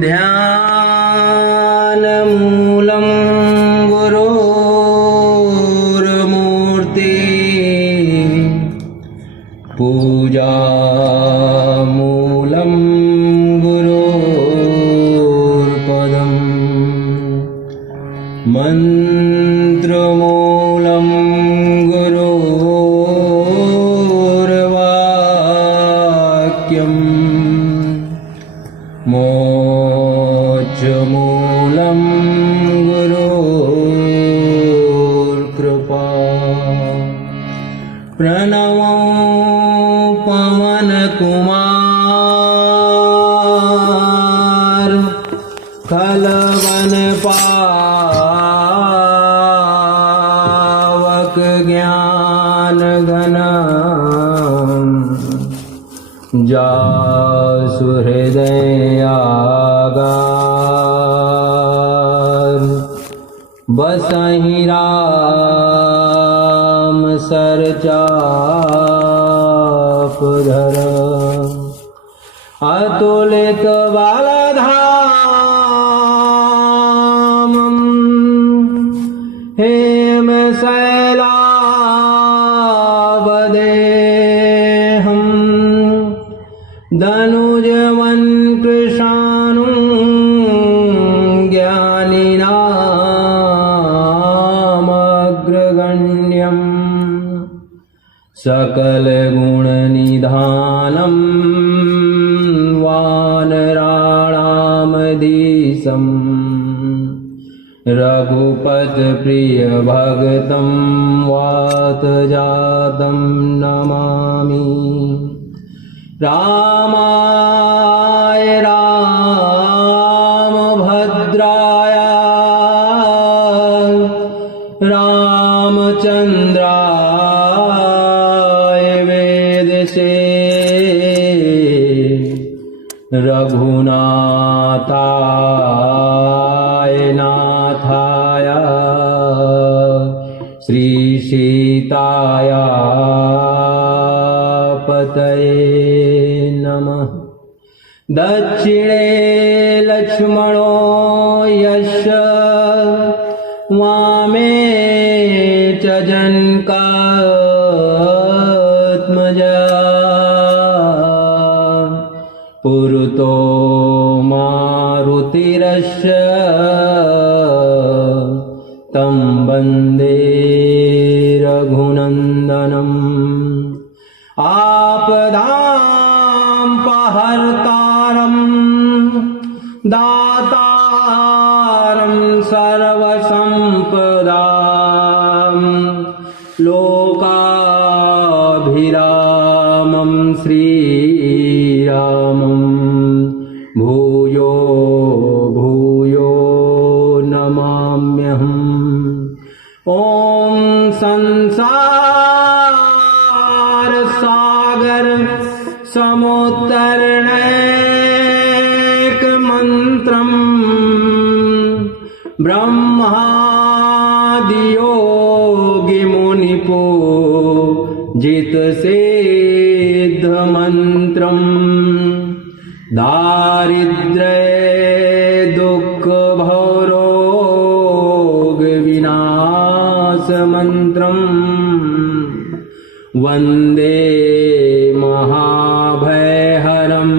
ध्यानमूलं गुरोर्मूर्ति पूजामूलं गुरोर्पदम् मन्त्रमूलं गुरोर्वाक्यम् मोक्षमूलं गुरोर्कृपा प्रणवो पवनकुमार खलवनपावक ज्ञानघन जासु हृदयागार बसहि राम सरचापधर अतुलित बालधाम हेम शैलावदेहम् धनुजवन् कृशानुं ज्ञानिनामग्रगण्यम् सकलगुणनिधानं वानराणामधीशम् रघुपतिप्रियभक्तं वातजातं नमामि रामाय रामभद्राय रामचन्द्राय वेदसे रघुनाथाय नाथाय श्रीसीताय पतये नमः। दक्षिणे लक्ष्मणो यस्य वामे च जनकात्मजा पुरतो मारुतिरस्य तं वन्दे रघुनन्दनम् आपदामपहर्तारं दातारं सर्वसम्पदां लोकाभिरामं श्रीरामं भूयो भूयो नमाम्यहम्। ॐ संसार सागर समुत्तरणैकमन्त्रम् ब्रह्मादियोगिमुनिपूजितसिद्धमन्त्रम् दारिद्र्य दुःखभवरोगविनाशमन्त्रम् वन्दे महाभयहरम्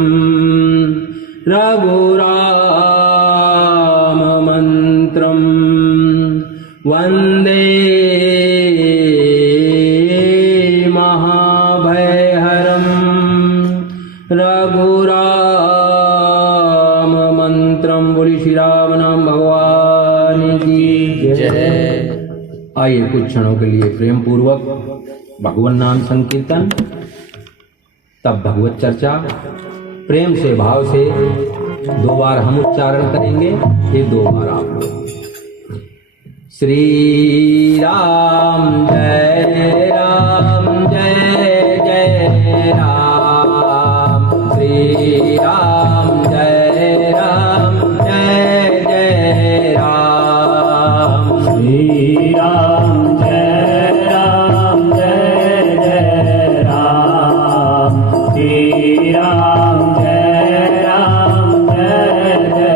रघुराममन्त्रम् वन्दे महाभयहरम् रघुराममन्त्रम्। बोली श्री राम नाम भगवान की जय। आइए कुछ क्षणों के लिए प्रेम पूर्वक भगवान नाम संकीर्तन, तब भगवत चर्चा प्रेम से भाव से 2 बार हम उच्चारण करेंगे, फिर 2 बार आप लोग। श्री राम जय राम जय जय राम। श्री राम जय राम जय जय राम। श्री राम जय राम जय जय राम। श्री राम जय राम जय जय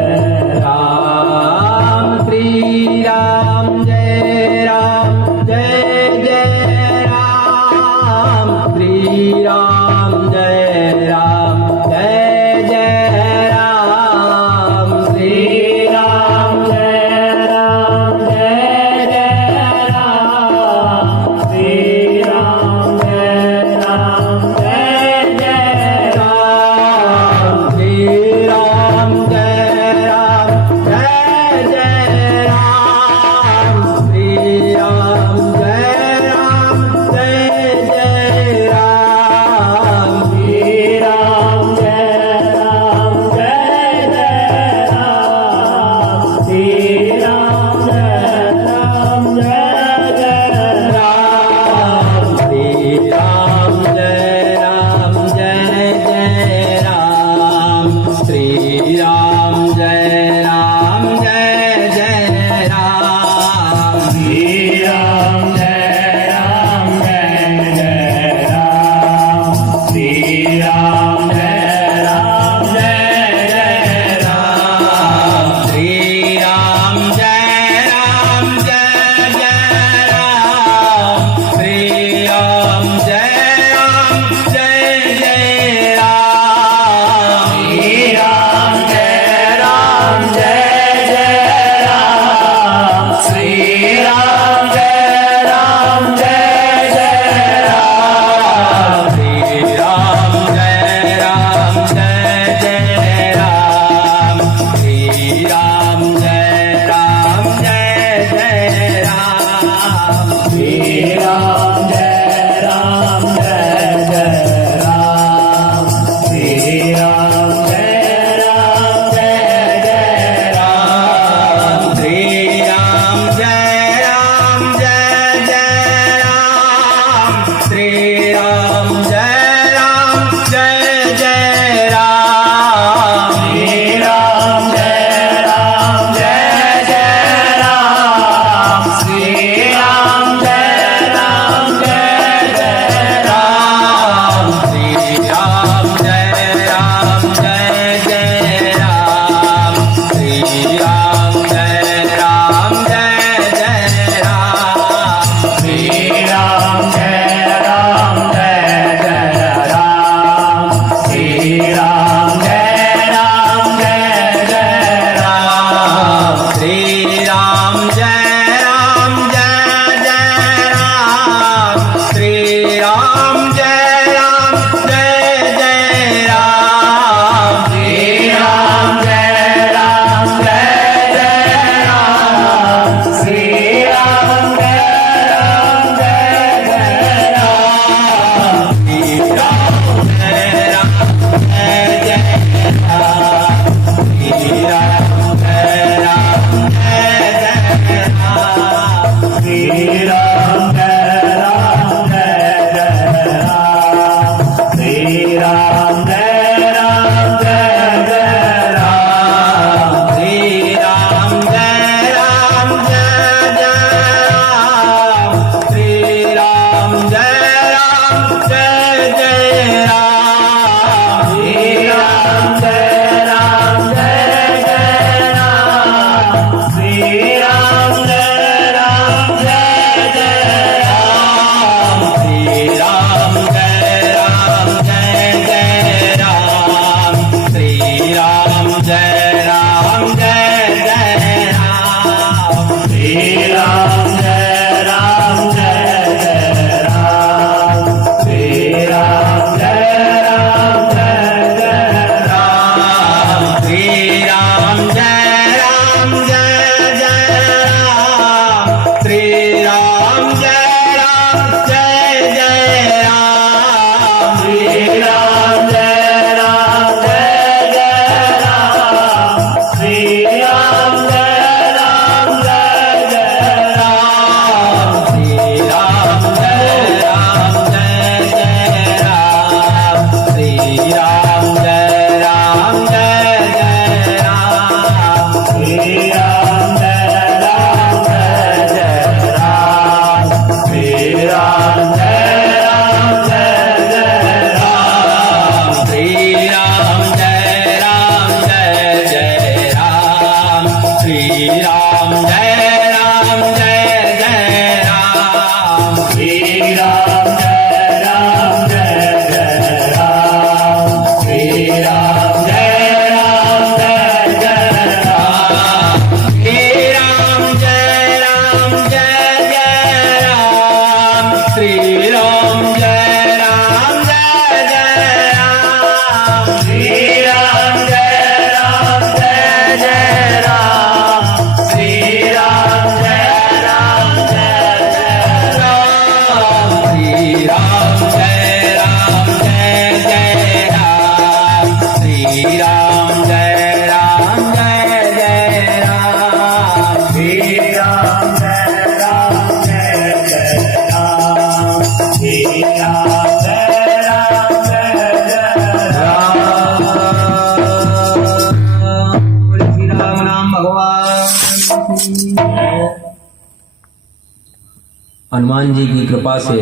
हनुमान जी की कृपा से,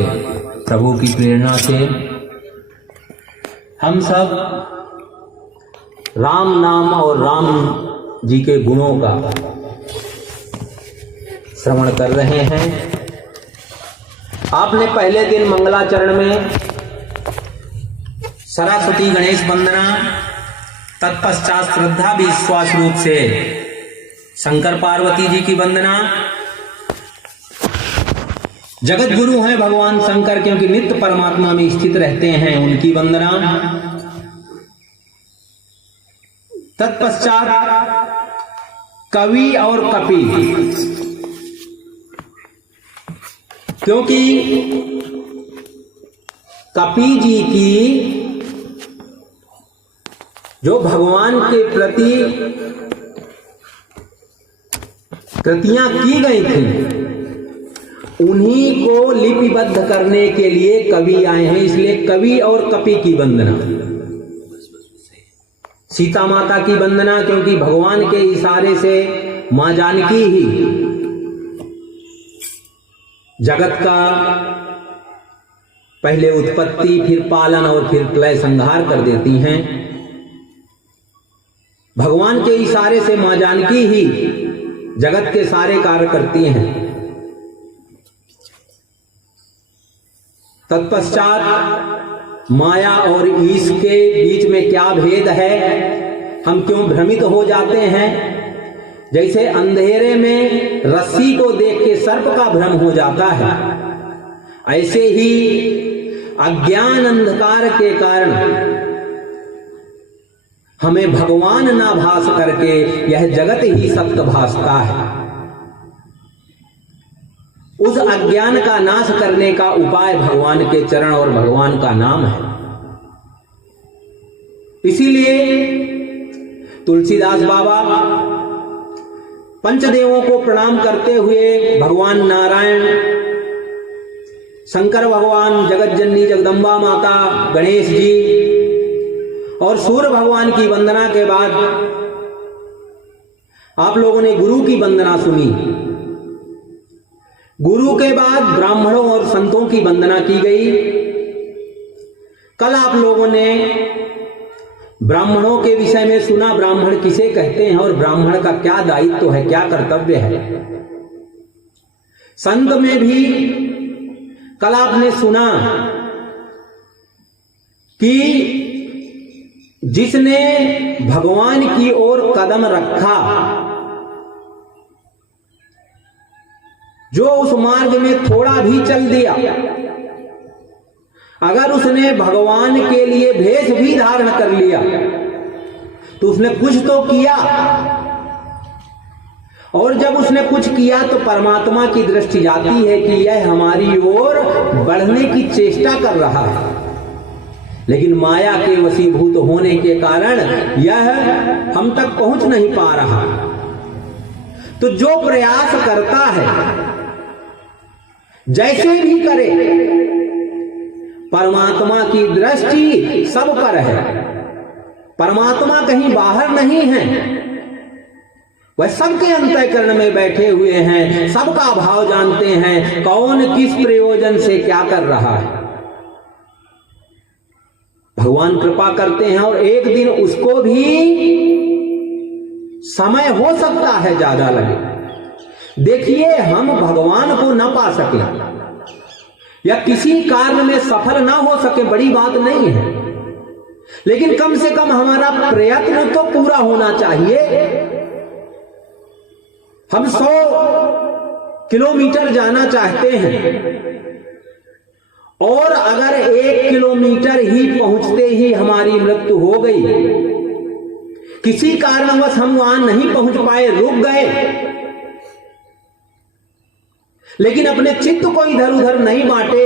प्रभु की प्रेरणा से हम सब राम नाम और राम जी के गुणों का श्रवण कर रहे हैं। आपने पहले दिन मंगलाचरण में सरस्वती गणेश वंदना, तत्पश्चात श्रद्धा विश्वास रूप से शंकर पार्वती जी की वंदना। जगत गुरु हैं भगवान शंकर, क्योंकि नित्य परमात्मा में स्थित रहते हैं, उनकी वंदना। तत्पश्चात कवि और कपि, क्योंकि कपि जी की जो भगवान के प्रति कृतियां की गई थी, उन्हीं को लिपिबद्ध करने के लिए कवि आए हैं। इसलिए कवि और कपि की वंदना। सीता माता की वंदना, क्योंकि भगवान के इशारे से मां जानकी ही जगत का पहले उत्पत्ति, फिर पालन और फिर प्रलय संहार कर देती हैं। भगवान के इशारे से मां जानकी ही जगत के सारे कार्य करती हैं। तत्पश्चात माया और ईश के बीच में क्या भेद है, हम क्यों भ्रमित हो जाते हैं। जैसे अंधेरे में रस्सी को देख के सर्प का भ्रम हो जाता है, ऐसे ही अज्ञान अंधकार के कारण हमें भगवान ना भास करके यह जगत ही सत्य भासता है। उस अज्ञान का नाश करने का उपाय भगवान के चरण और भगवान का नाम है। इसीलिए तुलसीदास बाबा पंचदेवों को प्रणाम करते हुए भगवान नारायण, शंकर भगवान, जगत जननी जगदम्बा माता, गणेश जी और सूर्य भगवान की वंदना के बाद आप लोगों ने गुरु की वंदना सुनी। गुरु के बाद ब्राह्मणों और संतों की वंदना की गई। कल आप लोगों ने ब्राह्मणों के विषय में सुना, ब्राह्मण किसे कहते हैं और ब्राह्मण का क्या दायित्व है, क्या कर्तव्य है। संत में भी कल आपने सुना कि जिसने भगवान की ओर कदम रखा, जो उस मार्ग में थोड़ा भी चल दिया, अगर उसने भगवान के लिए भेष भी धारण कर लिया तो उसने कुछ तो किया, और जब उसने कुछ किया तो परमात्मा की दृष्टि जाती है कि यह हमारी ओर बढ़ने की चेष्टा कर रहा है। लेकिन माया के वशीभूत होने के कारण यह हम तक पहुंच नहीं पा रहा। तो जो प्रयास करता है, जैसे भी करे, परमात्मा की दृष्टि सब पर है। परमात्मा कहीं बाहर नहीं है, वह सबके अंतःकरण में बैठे हुए हैं, सबका भाव जानते हैं, कौन किस प्रयोजन से क्या कर रहा है। भगवान कृपा करते हैं और एक दिन उसको भी समय हो सकता है ज्यादा लगे। देखिए, हम भगवान को न पा सके या किसी कार्य में सफल ना हो सके, बड़ी बात नहीं है, लेकिन कम से कम हमारा प्रयत्न तो पूरा होना चाहिए। हम 100 किलोमीटर जाना चाहते हैं और अगर 1 किलोमीटर ही पहुंचते ही हमारी मृत्यु हो गई, किसी कारणवश हम वहां नहीं पहुंच पाए, रुक गए, लेकिन अपने चित्त को इधर उधर नहीं बांटे,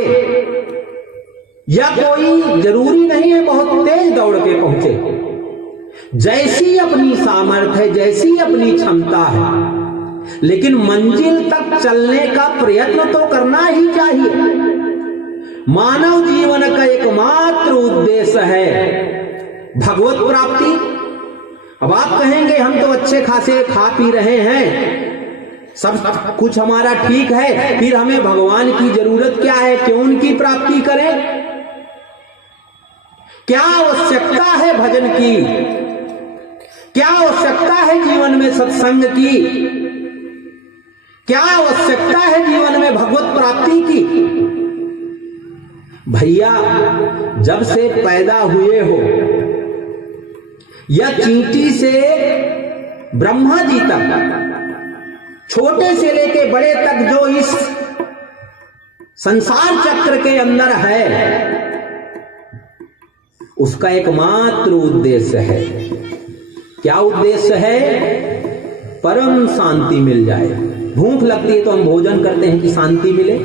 या कोई जरूरी नहीं है बहुत तेज दौड़ के पहुंचे, जैसी अपनी सामर्थ्य, जैसी अपनी क्षमता है, लेकिन मंजिल तक चलने का प्रयत्न तो करना ही चाहिए। मानव जीवन का एकमात्र उद्देश्य है भगवत प्राप्ति। अब आप कहेंगे हम तो अच्छे खासे खा पी रहे हैं, सब कुछ हमारा ठीक है, फिर हमें भगवान की जरूरत क्या है? क्यों उनकी प्राप्ति करें? क्या आवश्यकता है भजन की? क्या आवश्यकता है जीवन में सत्संग की? क्या आवश्यकता है जीवन में भगवत प्राप्ति की? भैया, जब से पैदा हुए हो या चींटी से ब्रह्मा जी तक, छोटे से लेके बड़े तक जो इस संसार चक्र के अंदर है, उसका एकमात्र उद्देश्य है। क्या उद्देश्य है? परम शांति मिल जाए। भूख लगती है तो हम भोजन करते हैं कि शांति मिले,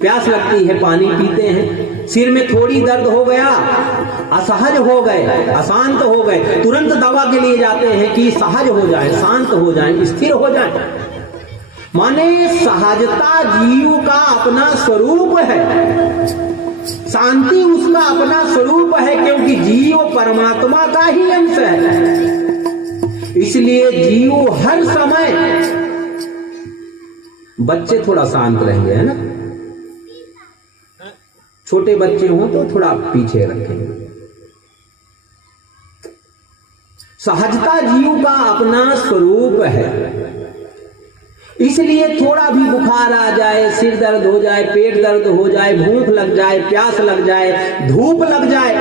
प्यास लगती है पानी पीते हैं, सिर में थोड़ी दर्द हो गया, असहज हो गए, अशांत हो गए, तुरंत दवा के लिए जाते हैं कि सहज हो जाए, शांत हो जाए, स्थिर हो जाए। माने सहजता जीव का अपना स्वरूप है, शांति उसका अपना स्वरूप है, क्योंकि जीव परमात्मा का ही अंश है। इसलिए जीव हर समय, बच्चे थोड़ा शांत रहेंगे, है ना, छोटे बच्चे हों तो थोड़ा पीछे रखेंगे। सहजता जीव का अपना स्वरूप है। इसलिए थोड़ा भी बुखार आ जाए, सिर दर्द हो जाए, पेट दर्द हो जाए, भूख लग जाए, प्यास लग जाए, धूप लग जाए,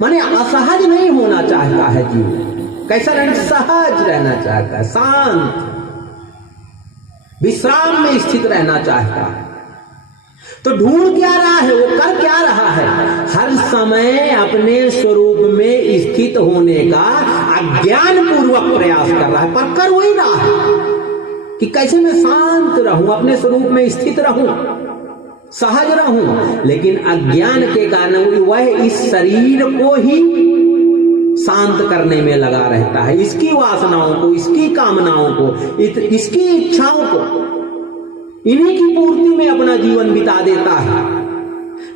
माने असहज नहीं होना चाहता है जीव। कैसा रहना? सहज रहना चाहता है, शांत, विश्राम में स्थित रहना चाहता है। तो ढूंढ क्या रहा है? वो कर क्या रहा है? हर समय अपने स्वरूप में स्थित होने का अज्ञान पूर्वक प्रयास कर रहा है, पर कर वही रहा है कि कैसे मैं शांत रहूं, अपने स्वरूप में स्थित रहूं, सहज रहूं। लेकिन अज्ञान के कारण वह इस शरीर को ही शांत करने में लगा रहता है, इसकी वासनाओं को, इसकी कामनाओं को, इसकी इच्छाओं को, इन्हीं की पूर्ति में अपना जीवन बिता देता है।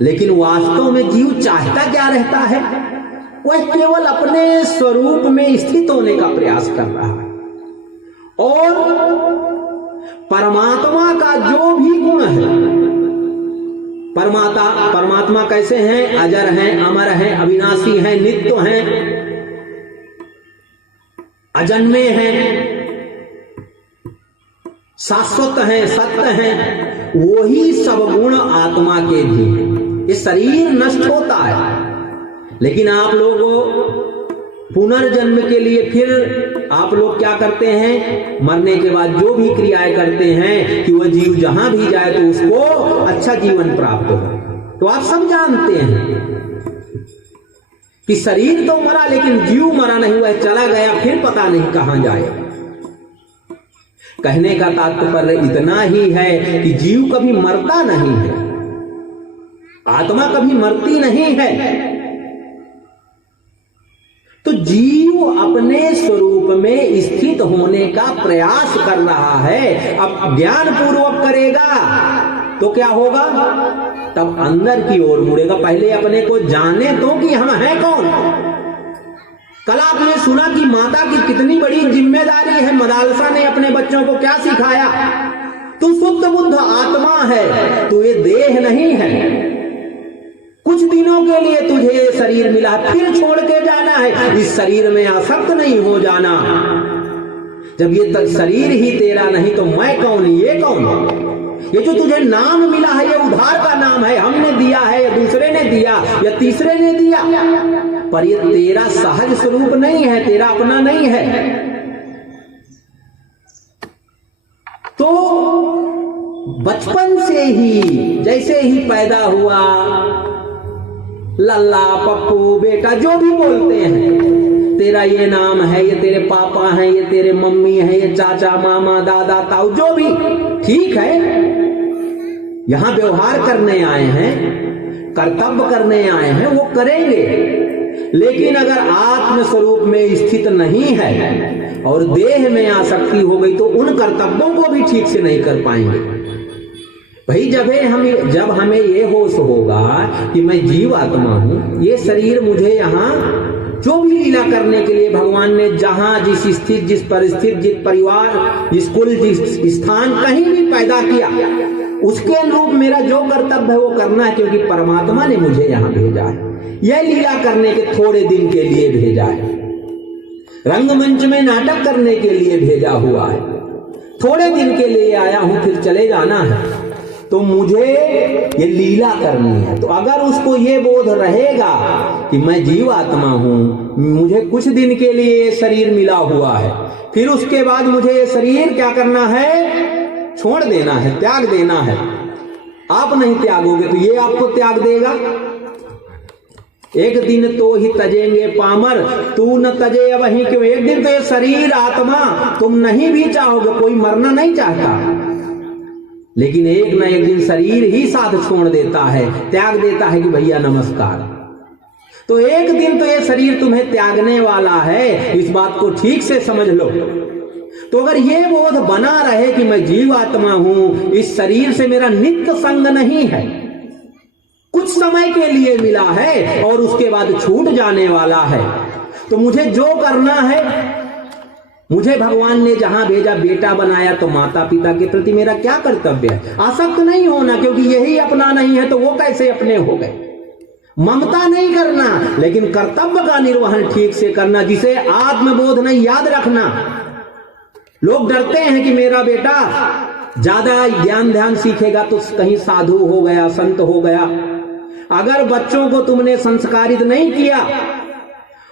लेकिन वास्तव में जीव चाहता क्या रहता है? वह केवल अपने स्वरूप में स्थित होने का प्रयास कर रहा है, और परमात्मा का जो भी गुण है, परमात्मा कैसे हैं? अजर हैं, अमर हैं, अविनाशी हैं, नित्य हैं, अजन्मे हैं, शाश्वत हैं, सत्य हैं। वही सब गुण आत्मा के भी हैं। ये शरीर नष्ट होता है, लेकिन आप लोग पुनर्जन्म के लिए फिर आप लोग क्या करते हैं? मरने के बाद जो भी क्रियाएं करते हैं कि वह जीव जहां भी जाए तो उसको अच्छा जीवन प्राप्त हो। तो आप सब जानते हैं कि शरीर तो मरा, लेकिन जीव मरा नहीं, वह चला गया, फिर पता नहीं कहां जाए। कहने का तात्पर्य इतना ही है कि जीव कभी मरता नहीं है, आत्मा कभी मरती नहीं है। तो जीव अपने स्वरूप में स्थित होने का प्रयास कर रहा है। अब ज्ञान पूर्वक करेगा तो क्या होगा? तब अंदर की ओर मुड़ेगा। पहले अपने को जाने तो कि हम हैं कौन। कल आपने सुना कि माता की कितनी बड़ी जिम्मेदारी है। मदालसा ने अपने बच्चों को क्या सिखाया? तू शुद्ध बुद्ध आत्मा है, तू ये देह नहीं है। कुछ दिनों के लिए तुझे ये शरीर मिला, फिर छोड़ के जाना है। इस शरीर में आसक्त नहीं हो जाना। जब ये शरीर ही तेरा नहीं तो मैं कौन, ये कौन? ये जो तुझे नाम मिला है ये उधार का नाम है। हमने दिया है या दूसरे ने दिया या तीसरे ने दिया, पर ये तेरा सहज स्वरूप नहीं है, तेरा अपना नहीं है। तो बचपन से ही जैसे ही पैदा हुआ, लल्ला पप्पू बेटा जो भी बोलते हैं, तेरा ये नाम है, ये तेरे पापा हैं, ये तेरे मम्मी है, ये चाचा मामा दादा ताऊ, जो भी ठीक है। यहां व्यवहार करने आए हैं, कर्तव्य करने आए हैं, वो करेंगे। लेकिन अगर आत्म स्वरूप में स्थित नहीं है और देह में आसक्ति हो गई तो उन कर्तव्यों को भी ठीक से नहीं कर पाएंगे। भाई जब हमें ये होश होगा कि मैं जीव आत्मा हूं, ये शरीर मुझे यहां जो भी लीला करने के लिए भगवान ने जहां जिस स्थिति, जिस परिस्थिति, जिस परिवार, जिस कुल, जिस स्थान कहीं भी पैदा किया, उसके अनुरूप मेरा जो कर्तव्य है वो करना है, क्योंकि परमात्मा ने मुझे यहां भेजा है। यह लीला करने के थोड़े दिन के लिए भेजा है, रंगमंच में नाटक करने के लिए भेजा हुआ है, थोड़े दिन के लिए आया हूं, फिर चले जाना है, तो मुझे ये लीला करनी है। तो अगर उसको ये बोध रहेगा कि मैं जीव आत्मा हूं, मुझे कुछ दिन के लिए ये शरीर मिला हुआ है, फिर उसके बाद मुझे ये शरीर क्या करना है, छोड़ देना है, त्याग देना है। आप नहीं त्यागोगे तो ये आपको त्याग देगा। एक दिन तो ही तजेंगे पामर, तू न तजे वहीं क्यों। एक दिन तो ये शरीर आत्मा तुम नहीं भी चाहोगे, कोई मरना नहीं चाहता, लेकिन एक न एक दिन शरीर ही साथ छोड़ देता है, त्याग देता है कि भैया नमस्कार। तो एक दिन तो ये शरीर तुम्हें त्यागने वाला है, इस बात को ठीक से समझ लो। तो अगर ये बोध बना रहे कि मैं जीव आत्मा हूं, इस शरीर से मेरा नित्य संग नहीं है, कुछ समय के लिए मिला है और उसके बाद छूट जाने वाला है, तो मुझे जो करना है, मुझे भगवान ने जहां भेजा, बेटा बनाया, तो माता पिता के प्रति मेरा क्या कर्तव्य है, आसक्त नहीं होना, क्योंकि यही अपना नहीं है तो वो कैसे अपने हो गए। ममता नहीं करना, लेकिन कर्तव्य का निर्वहन ठीक से करना, जिसे आत्मबोध नहीं, याद रखना। लोग डरते हैं कि मेरा बेटा ज्यादा ज्ञान ध्यान सीखेगा तो कहीं साधु हो गया, संत हो गया। अगर बच्चों को तुमने संस्कारित नहीं किया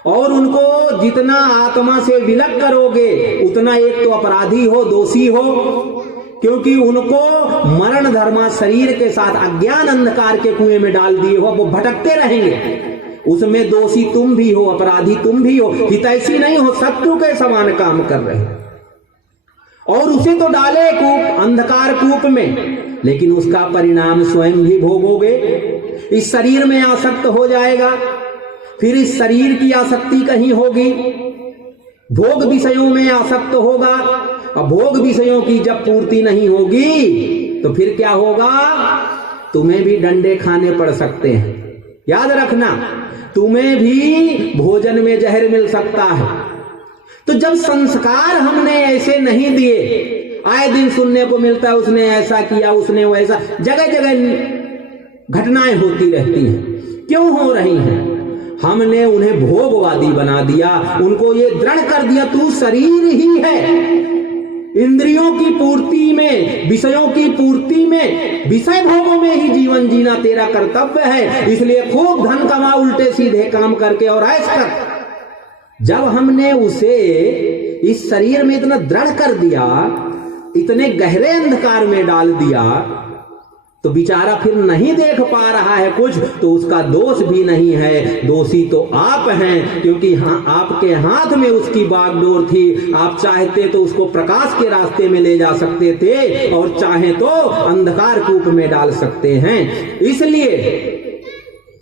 और उनको जितना आत्मा से विलग करोगे, उतना एक तो अपराधी हो, दोषी हो, क्योंकि उनको मरण धर्मा शरीर के साथ अज्ञान अंधकार के कुएं में डाल दिए हो, वो भटकते रहेंगे। उसमें दोषी तुम भी हो, अपराधी तुम भी हो, हितैषी नहीं हो, शत्रु के समान काम कर रहे हो। और उसे तो डाले कूप, अंधकार कूप में, लेकिन उसका परिणाम स्वयं भी भोगोगे। इस शरीर में आसक्त हो जाएगा, फिर इस शरीर की आसक्ति कहीं होगी, भोग विषयों में आसक्त होगा, और भोग विषयों की जब पूर्ति नहीं होगी तो फिर क्या होगा, तुम्हें भी डंडे खाने पड़ सकते हैं। याद रखना, तुम्हें भी भोजन में जहर मिल सकता है। तो जब संस्कार हमने ऐसे नहीं दिए, आए दिन सुनने को मिलता है उसने ऐसा किया, उसने वैसा, जगह जगह घटनाएं होती रहती हैं। क्यों हो रही हैं? हमने उन्हें भोगवादी बना दिया, उनको ये दृढ़ कर दिया तू शरीर ही है। इंद्रियों की पूर्ति में, विषयों की पूर्ति में, विषय भोगों में ही जीवन जीना तेरा कर्तव्य है, इसलिए खूब धन कमा, उल्टे सीधे काम करके और ऐश कर। जब हमने उसे इस शरीर में इतना दृढ़ कर दिया, इतने गहरे अंधकार में डाल दिया, तो बेचारा फिर नहीं देख पा रहा है कुछ, तो उसका दोष भी नहीं है, दोषी तो आप हैं, क्योंकि हाँ, आपके हाथ में उसकी बागडोर थी। आप चाहते तो उसको प्रकाश के रास्ते में ले जा सकते थे, और चाहे तो अंधकार कूप में डाल सकते हैं। इसलिए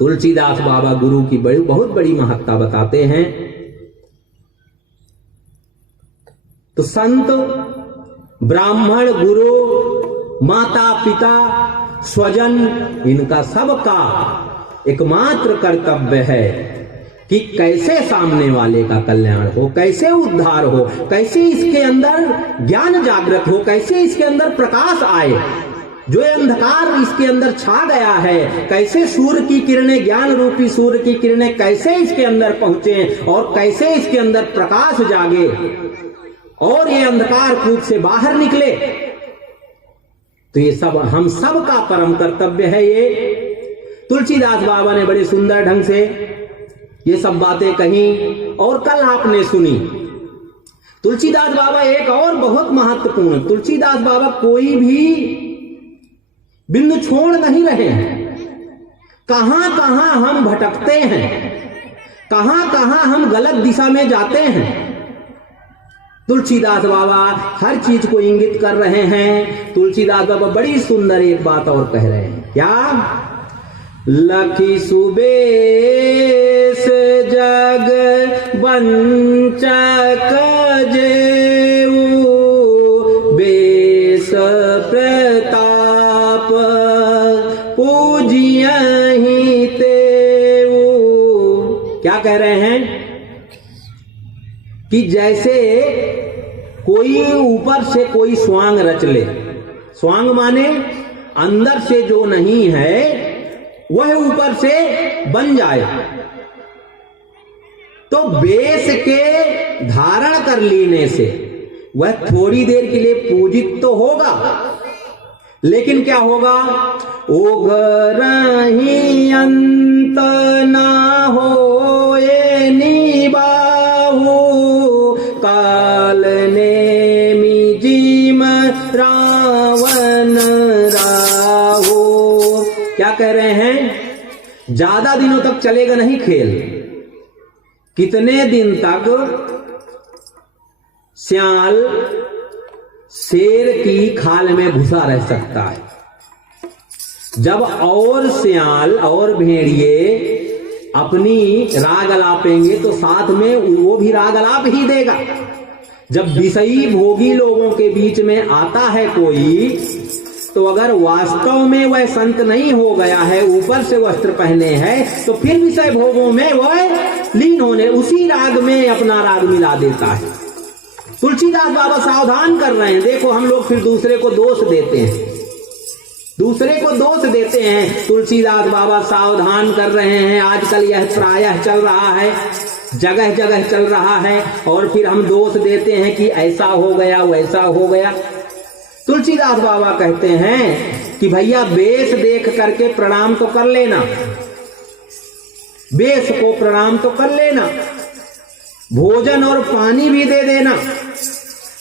तुलसीदास बाबा गुरु की बहुत बड़ी महत्ता बताते हैं। तो संत, ब्राह्मण, गुरु, माता पिता, स्वजन, इनका सबका एकमात्र कर्तव्य है कि कैसे सामने वाले का कल्याण हो, कैसे उद्धार हो, कैसे इसके अंदर ज्ञान जागृत हो, कैसे इसके अंदर प्रकाश आए। जो अंधकार इसके अंदर छा गया है, कैसे सूर्य की किरणें, ज्ञान रूपी सूर्य की किरणें कैसे इसके अंदर पहुंचे और कैसे इसके अंदर प्रकाश जागे और ये अंधकार कूप से बाहर निकले। तो ये सब हम सब का परम कर्तव्य है। ये तुलसीदास बाबा ने बड़े सुंदर ढंग से ये सब बातें कही और कल आपने सुनी। तुलसीदास बाबा एक और बहुत महत्वपूर्ण, तुलसीदास बाबा कोई भी बिंदु छोड़ नहीं रहे हैं। कहां कहां हम भटकते हैं, कहां कहां हम गलत दिशा में जाते हैं, तुलसीदास बाबा हर चीज को इंगित कर रहे हैं। तुलसीदास बाबा बड़ी सुंदर एक बात और कह रहे हैं, क्या? लखी सुबेश जग वंचक जेऊ, बेस प्रताप पूजियहि तेऊ। क्या कह रहे हैं? कि जैसे कोई ऊपर से कोई स्वांग रच ले। स्वांग माने अंदर से जो नहीं है वह ऊपर से बन जाए। तो बेस के धारण कर लेने से वह थोड़ी देर के लिए पूजित तो होगा, लेकिन क्या होगा? ओगरही अंत ना हो ये निबाहु काल नेमि जिम रावण राहु। क्या कह रहे हैं? ज्यादा दिनों तक चलेगा नहीं खेल। कितने दिन तक सियाल शेर की खाल में घुसा रह सकता है? जब और सियाल और भेड़िए अपनी राग अलापेंगे तो साथ में वो भी राग अलाप ही देगा। जब विषयी भोगी लोगों के बीच में आता है कोई, तो अगर वास्तव में वह संत नहीं हो गया है, ऊपर से वस्त्र पहने हैं, तो फिर विषय भोगों में वह लीन होने उसी राग में अपना राग मिला देता है। तुलसीदास बाबा सावधान कर रहे हैं। देखो हम लोग फिर दूसरे को दोष देते हैं, दूसरे को दोष देते हैं। तुलसीदास बाबा सावधान कर रहे हैं। आजकल यह प्रायः चल रहा है, जगह जगह चल रहा है, और फिर हम दोष देते हैं कि ऐसा हो गया वैसा हो गया। तुलसीदास बाबा कहते हैं कि भैया बेश देख करके प्रणाम तो कर लेना, बेश को प्रणाम तो कर लेना, भोजन और पानी भी दे देना,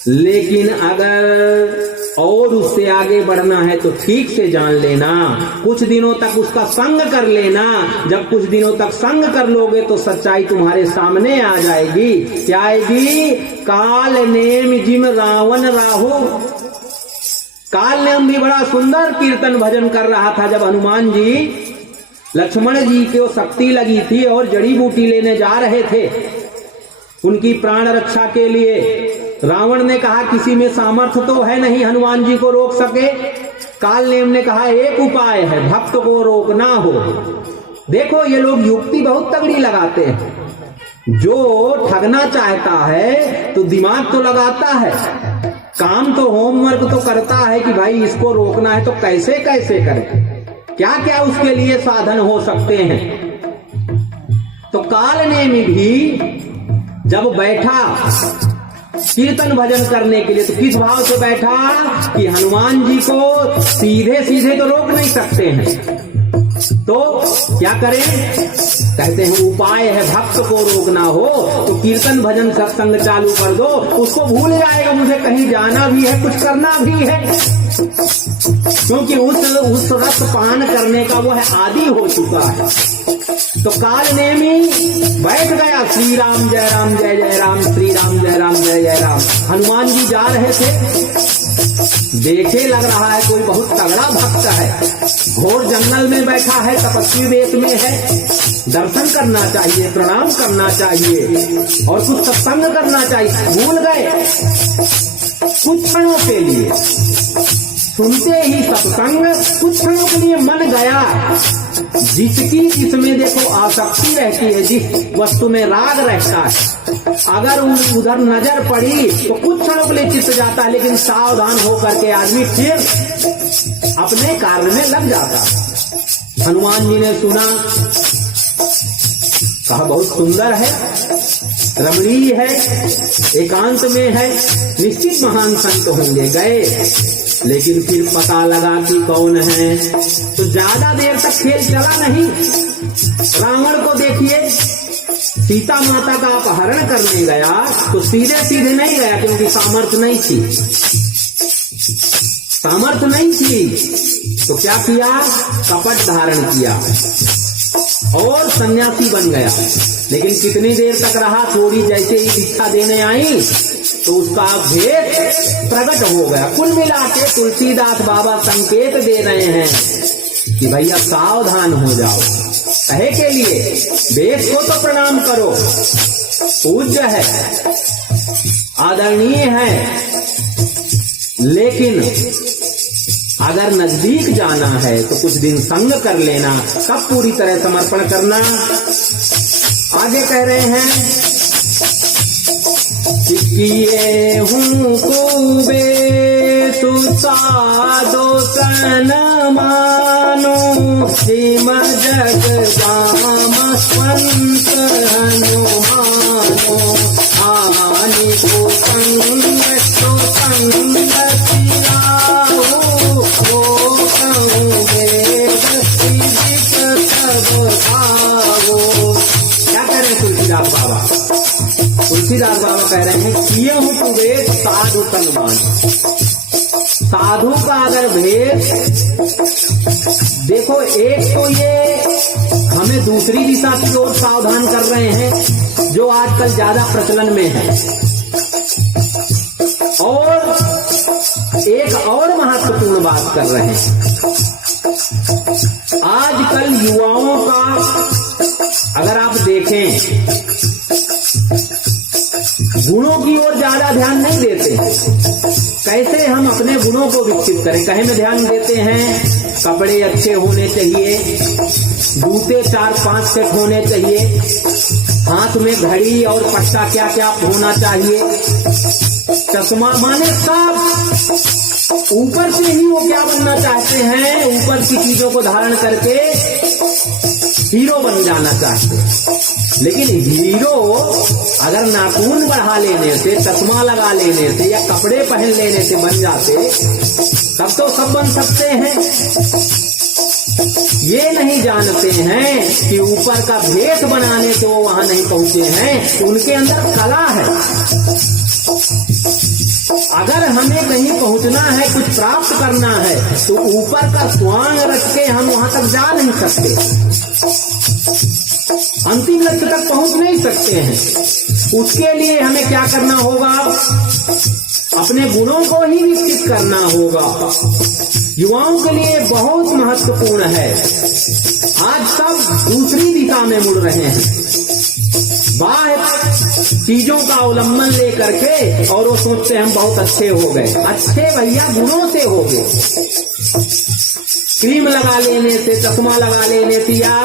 लेकिन अगर और उससे आगे बढ़ना है तो ठीक से जान लेना, कुछ दिनों तक उसका संग कर लेना। जब कुछ दिनों तक संग कर लोगे तो सच्चाई तुम्हारे सामने आ जाएगी। क्या आएगी? काल नेम जिम रावण राहु। काल नेम भी बड़ा सुंदर कीर्तन भजन कर रहा था। जब हनुमान जी लक्ष्मण जी को शक्ति लगी थी और जड़ी बूटी लेने जा रहे थे उनकी प्राण रक्षा के लिए, रावण ने कहा किसी में सामर्थ्य तो है नहीं हनुमान जी को रोक सके। काल नेम ने कहा एक उपाय है, भक्त को रोकना हो। देखो ये लोग युक्ति बहुत तगड़ी लगाते हैं। जो ठगना चाहता है तो दिमाग तो लगाता है, काम तो होमवर्क तो करता है कि भाई इसको रोकना है तो कैसे कैसे करें, क्या क्या उसके लिए साधन हो सकते हैं। तो काल नेम भी जब बैठा कीर्तन भजन करने के लिए तो किस भाव से बैठा कि हनुमान जी को सीधे सीधे तो रोक नहीं सकते हैं, तो क्या करें? कहते हैं उपाय है, भक्त को रोकना हो तो कीर्तन भजन सत्संग चालू कर दो, उसको भूल जाएगा मुझे कहीं जाना भी है, कुछ करना भी है, क्योंकि उस रस पान करने का वह आदी हो चुका है। तो काल नेमी बैठ गया, श्री राम जय राम जय जय राम, श्री राम जय राम जय जय राम। हनुमान जी जा रहे थे, देखे लग रहा है कोई बहुत तगड़ा भक्त है, घोर जंगल में बैठा है, तपस्वी वेश में है, दर्शन करना चाहिए, प्रणाम करना चाहिए और कुछ सत्संग करना चाहिए। भूल गए कुछ क्षणों के लिए, सुनते ही सत्संग कुछ क्षणों के लिए मन गया। जिसमें देखो आसक्ति रहती है, जिस वस्तु में राग रहता है, अगर उधर नजर पड़ी तो कुछ क्षणों के लिए चित्त जाता है, लेकिन सावधान होकर के आदमी फिर अपने कार्य में लग जाता। हनुमान जी ने सुना, कहा बहुत सुंदर है, रमणीय है, एकांत में है, निश्चित महान संत होंगे। गए, लेकिन फिर पता लगा कि कौन है, तो ज्यादा देर तक खेल चला नहीं। रावण को देखिए, सीता माता का अपहरण करने गया तो सीधे सीधे नहीं गया, क्योंकि सामर्थ्य नहीं थी, सामर्थ्य नहीं थी। तो क्या किया? कपट धारण किया और सन्यासी बन गया। लेकिन कितनी देर तक रहा? थोड़ी, जैसे ही भिक्षा देने आई तो उसका भेद प्रकट हो गया। कुल मिला के तुलसीदास बाबा संकेत दे रहे हैं कि भैया सावधान हो जाओ। कहे के लिए वेश को तो प्रणाम करो, पूज्य है, आदरणीय है, लेकिन अगर नजदीक जाना है तो कुछ दिन संग कर लेना, कब पूरी तरह समर्पण करना। आगे कह रहे हैं किए हूँ कुबे तू साधो सन मानो श्रीम जगदाम संत हनुमानो आनी को संग तो संगति लाओ वो कहूँ वेद विदित सब भावो। क्या कह रहे हैं तुलसीदास बाबा? तुलसीदास बाबा कह रहे हैं किए हूँ तू वेद साधु तन मान। साधु का अगर भेद देखो, एक तो ये हमें दूसरी दिशा की ओर सावधान कर रहे हैं जो आजकल ज्यादा प्रचलन में है, और एक और महत्वपूर्ण बात कर रहे हैं। आजकल युवाओं का अगर आप देखें, गुणों की ओर ज्यादा ध्यान नहीं देते। कैसे हम अपने गुणों को विकसित करें, कहे में ध्यान देते हैं। कपड़े अच्छे होने चाहिए, जूते 4-5 सेट होने चाहिए, हाथ में घड़ी और पट्टा क्या क्या होना चाहिए, चश्मा, माने सब ऊपर से ही वो क्या बनना चाहते हैं, ऊपर की चीजों को धारण करके हीरो बन जाना चाहते हैं। लेकिन हीरो अगर नाखून बढ़ा लेने से, चश्मा लगा लेने से या कपड़े पहन लेने से बन जाते, तब तो सब बन सकते हैं। ये नहीं जानते हैं कि ऊपर का भेष बनाने से वो वहां नहीं पहुंचे हैं, उनके अंदर कला है। अगर हमें कहीं पहुंचना है, कुछ प्राप्त करना है, तो ऊपर का स्वांग रख के हम वहां तक जा नहीं सकते, अंतिम लक्ष्य तक पहुंच नहीं सकते हैं। उसके लिए हमें क्या करना होगा? अपने गुणों को ही विकसित करना होगा। युवाओं के लिए बहुत महत्वपूर्ण है। आज सब दूसरी दिशा में मुड़ रहे हैं, बाह्य चीजों का अवलंबन लेकर के, और वो सोचते हैं हम बहुत अच्छे हो गए। अच्छे भैया गुणों से हो गए। क्रीम लगा लेने से, चश्मा लगा लेने से, या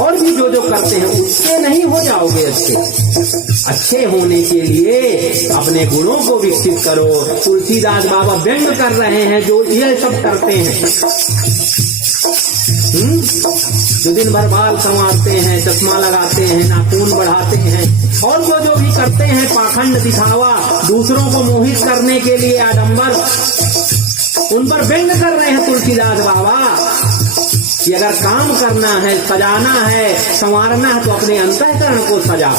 और भी जो करते हैं, उससे नहीं हो जाओगे अच्छे। अच्छे होने के लिए अपने गुणों को विकसित करो। तुलसीदास बाबा व्यंग कर रहे हैं जो ये सब करते हैं, जो दिन भर बाल संवारते हैं, चश्मा लगाते हैं, नाखून बढ़ाते हैं, और जो भी करते हैं, पाखंड दिखावा, दूसरों को मोहित करने के लिए आडंबर, उन पर व्यंग कर रहे हैं तुलसीदास बाबा कि अगर काम करना है, सजाना है, संवारना है, तो अपने अंतःकरण को सजा,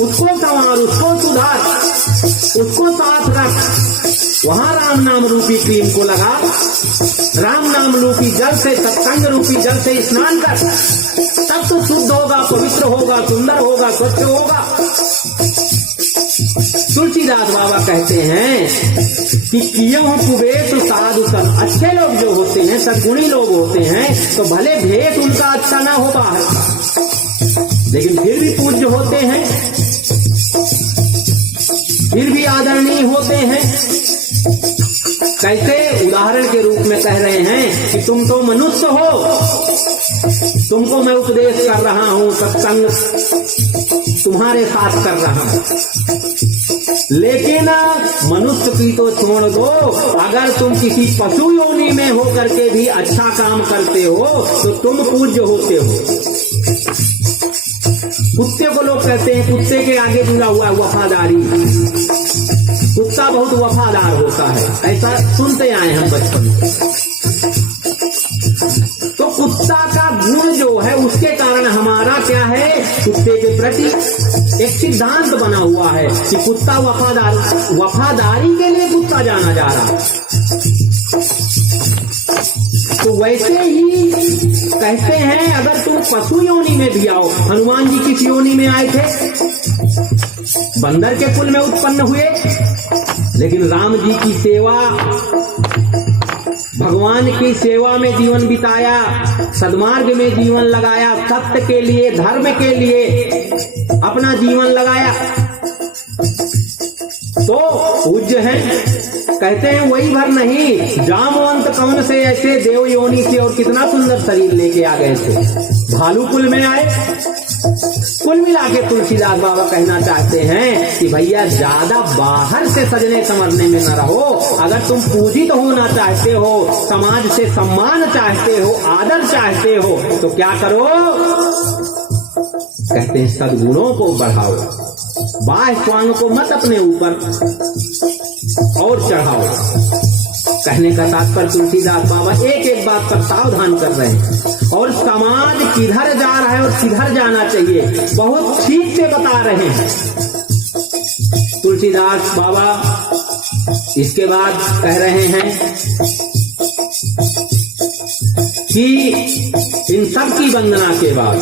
उसको संवार, उसको सुधार, उसको साथ रख। वहां राम नाम रूपी क्रीम को लगा, राम नाम रूपी जल से, सत्संग रूपी जल से स्नान कर, तब तो शुद्ध होगा, पवित्र होगा, सुंदर होगा, स्वच्छ होगा। तुलसीदास बाबा कहते हैं कि किए हो कुबेर साधु सन। अच्छे लोग जो होते हैं, सद्गुणी लोग होते हैं, तो भले भेष उनका अच्छा ना हो बाहर, लेकिन फिर भी पूज्य होते हैं, फिर भी आदरणीय होते हैं। कैसे? उदाहरण के रूप में कह रहे हैं कि तुम तो मनुष्य हो, तुमको मैं उपदेश कर रहा हूं, सत्संग तुम्हारे साथ कर रहा हूं, लेकिन मनुष्य की तो छोड़ दो, अगर तुम किसी पशु योनि में होकर के भी अच्छा काम करते हो तो तुम पूज्य होते हो। कुत्ते को लोग कहते हैं, कुत्ते के आगे जुड़ा हुआ वफादारी, कुत्ता बहुत वफादार होता है, ऐसा सुनते आए हम बचपन में। तो कुत्ता का गुण जो है, उसके कारण हमारा क्या है, कुत्ते के प्रति एक सिद्धांत बना हुआ है कि कुत्ता वफादारी के लिए कुत्ता जाना जा रहा है। तो वैसे ही कहते हैं, अगर तुम पशु योनि में भी आओ, हनुमान जी किस योनि में आए थे? बंदर के कुल में उत्पन्न हुए, लेकिन राम जी की सेवा, भगवान की सेवा में जीवन बिताया, सद्मार्ग में जीवन लगाया, सत्य के लिए, धर्म के लिए अपना जीवन लगाया, तो पूज्य है। कहते हैं वही भर नहीं, जामवंत कौन से ऐसे देव योनि से और कितना सुंदर शरीर लेके आ गए थे, भालू कुल में आए, कुल मिला के तुलसीदास बाबा कहना चाहते हैं कि भैया ज्यादा बाहर से सजने संवरने में न रहो। अगर तुम पूजित होना चाहते हो, समाज से सम्मान चाहते हो, आदर चाहते हो, तो क्या करो? कहते हैं सद्गुणों को बढ़ाओ, बाह्य स्वांग को मत अपने ऊपर और चढ़ाओ। कहने का तात्पर्य तुलसीदास बाबा एक एक बात पर सावधान कर रहे हैं और समाज किधर जा रहा है और किधर जाना चाहिए बहुत ठीक से बता रहे हैं तुलसीदास बाबा। इसके बाद कह रहे हैं कि इन सब की वंदना के बाद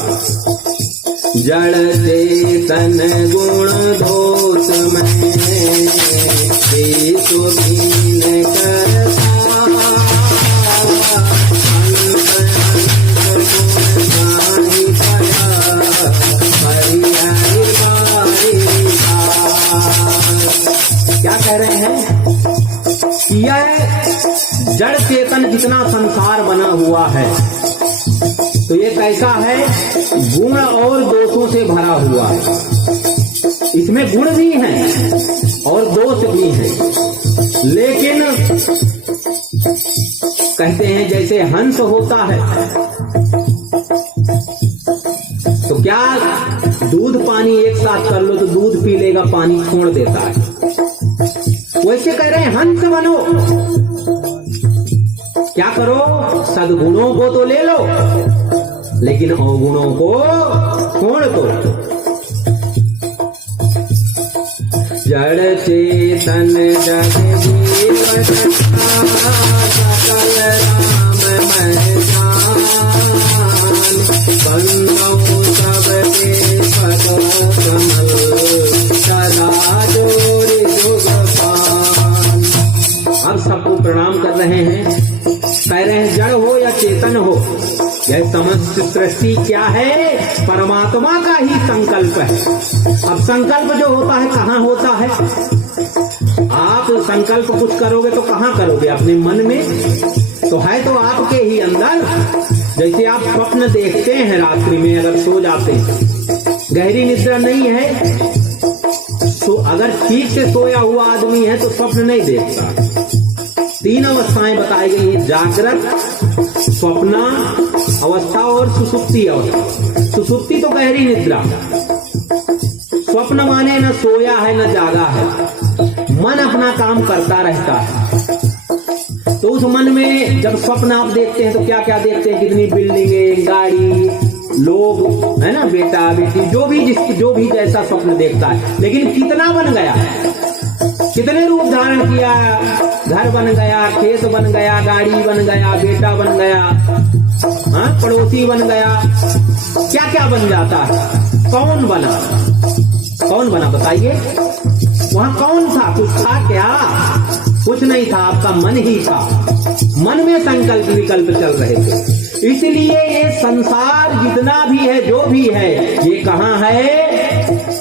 जड़ चेतन गुण दोष में क्या कह रहे हैं? यह जड़ चेतन जितना संसार बना हुआ है तो ये कैसा है? गुण और दोषों से भरा हुआ है। इसमें गुण भी हैं और दोष भी हैं, लेकिन कहते हैं जैसे हंस होता है तो क्या दूध पानी एक साथ कर लो तो दूध पी लेगा, पानी छोड़ देता है। वैसे कह रहे हैं हंस बनो, क्या करो? सद्गुणों को तो ले लो लेकिन अवगुणों को छोड़ दो। जड़ चेतन जग जीवन सकल राम मैं जान बंदो सबके पद कमल सदा जोड़ी जुग पान। अब सबको प्रणाम कर रहे हैं। कह रहे हैं जड़ हो या चेतन हो, यह समस्त सृष्टि क्या है? परमात्मा का ही संकल्प है। अब संकल्प जो होता है कहाँ होता है? आप संकल्प कुछ करोगे तो कहाँ करोगे? अपने मन में तो है, तो आपके ही अंदर। जैसे आप स्वप्न देखते हैं रात्रि में, अगर सो जाते हैं, गहरी निद्रा नहीं है तो अगर ठीक से सोया हुआ आदमी है तो स्वप्न नहीं देखता। तीन अवस्थाएं बताई गई हैं, जागृत, स्वप्न अवस्था और सुसुप्ति अवस्था। सुसुप्ति तो गहरी निद्रा, स्वप्न माने न सोया है न जागा है, मन अपना काम करता रहता है। तो उस मन में जब स्वप्न आप देखते हैं तो क्या क्या देखते हैं? कितनी बिल्डिंगें, गाड़ी, लोग, है ना, बेटा बेटी, जो भी जैसा स्वप्न देखता है। लेकिन कितना बन गया, कितने रूप धारण किया? घर बन गया, खेत बन गया, गाड़ी बन गया, बेटा बन गया, हाँ, पड़ोसी बन गया, क्या क्या बन जाता है? कौन बना? कौन बना बताइए? वहां कौन था? कुछ था क्या? कुछ नहीं था, आपका मन ही था। मन में संकल्प विकल्प चल रहे थे। इसलिए ये संसार जितना भी है, जो भी है, ये कहाँ है?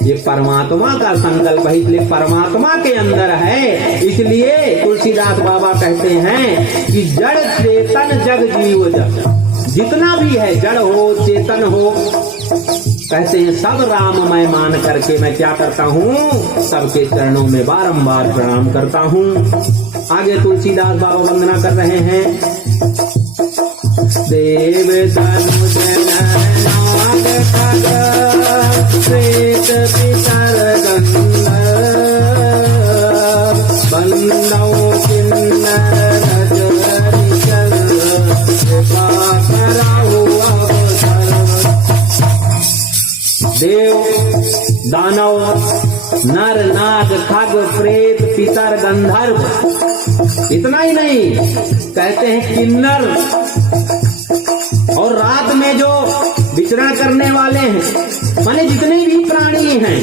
ये परमात्मा का संकल्प है, इसलिए परमात्मा के अंदर है। इसलिए तुलसीदास बाबा कहते हैं कि जड़ चेतन जग जीव जग, जितना भी है, जड़ हो चेतन हो, कहते हैं सब राममय मान करके मैं क्या करता हूँ? सबके चरणों में बारंबार प्रणाम करता हूँ। आगे तुलसीदास बाबा वंदना कर रहे हैं। देव तनुज नाग खग प्रेत पितर गंधर्व बंदौ किन्नर रजहरिचर कृपा कराओ अवसर। देव, दानव, नर, नाग, खग, प्रेत, पितर, गंधर्व, इतना ही नहीं, कहते हैं किन्नर, और रात में जो विचरण करने वाले हैं, माने जितने भी प्राणी हैं,